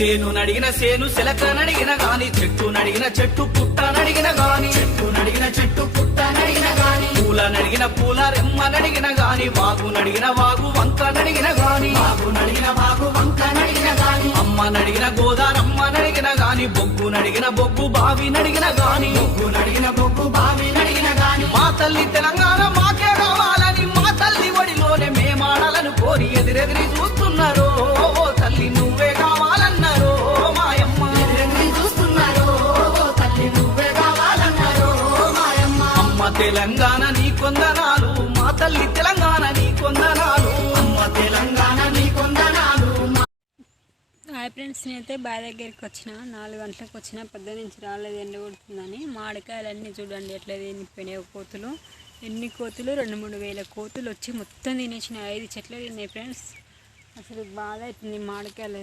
సేను నడిగిన సేను సెలక నడిగిన గాని చెట్టు నడిగిన చెట్టు పుట్ట నడిగిన గాని చెట్టు నడిగిన చెట్టు పుట్ట నడిగిన గాని పూల నడిగిన పూల రెమ్మ నడిగిన గాని వాగు నడిగిన వాగు వంక నడిగిన గాని వాగు నడిగిన వాగు వంక నడిగిన గాని అమ్మ నడిగిన గోదారమ్మ నడిగిన గాని బొగ్గు నడిగిన బొగ్గు బావి నడిగిన గాని బొగ్గు నడిగిన బొగ్గు బావి నడిగిన గాని మా తల్లి తెలంగాణ మాకే కావాలని మా తల్లి ఒడిలోనే మేమాడాలను కోరి ఎదురెదిరి చూస్తున్నారు తల్లి నువ్వే కావాలన్నారు మాయమ్మ ఎదురెదిరి చూస్తున్నారు తల్లి నువ్వే కావాలన్నారు మాయమ్మ అమ్మ తెలంగాణ నీ కొందనాలు మా తల్లి తెలంగాణ నీ కొందనాలు అమ్మ తెలంగాణ నీ కొందనాలు. హాయ్ ఫ్రెండ్స్, నేనైతే బావి దగ్గరికి వచ్చిన 4 గంటలకు వచ్చిన పొద్దు నుంచి రాలేదు, ఎండ కొడుతుందని. మామిడికాయలన్నీ చూడండి ఎట్లా తినిపోయినాయి కోతులు. ఎన్ని కోతులు, 2-3 వేల కోతులు వచ్చి మొత్తం తినేసిన 5 చెట్లు తిన్నాయి ఫ్రెండ్స్. అసలు బాధ అవుతుంది మామిడికాయలు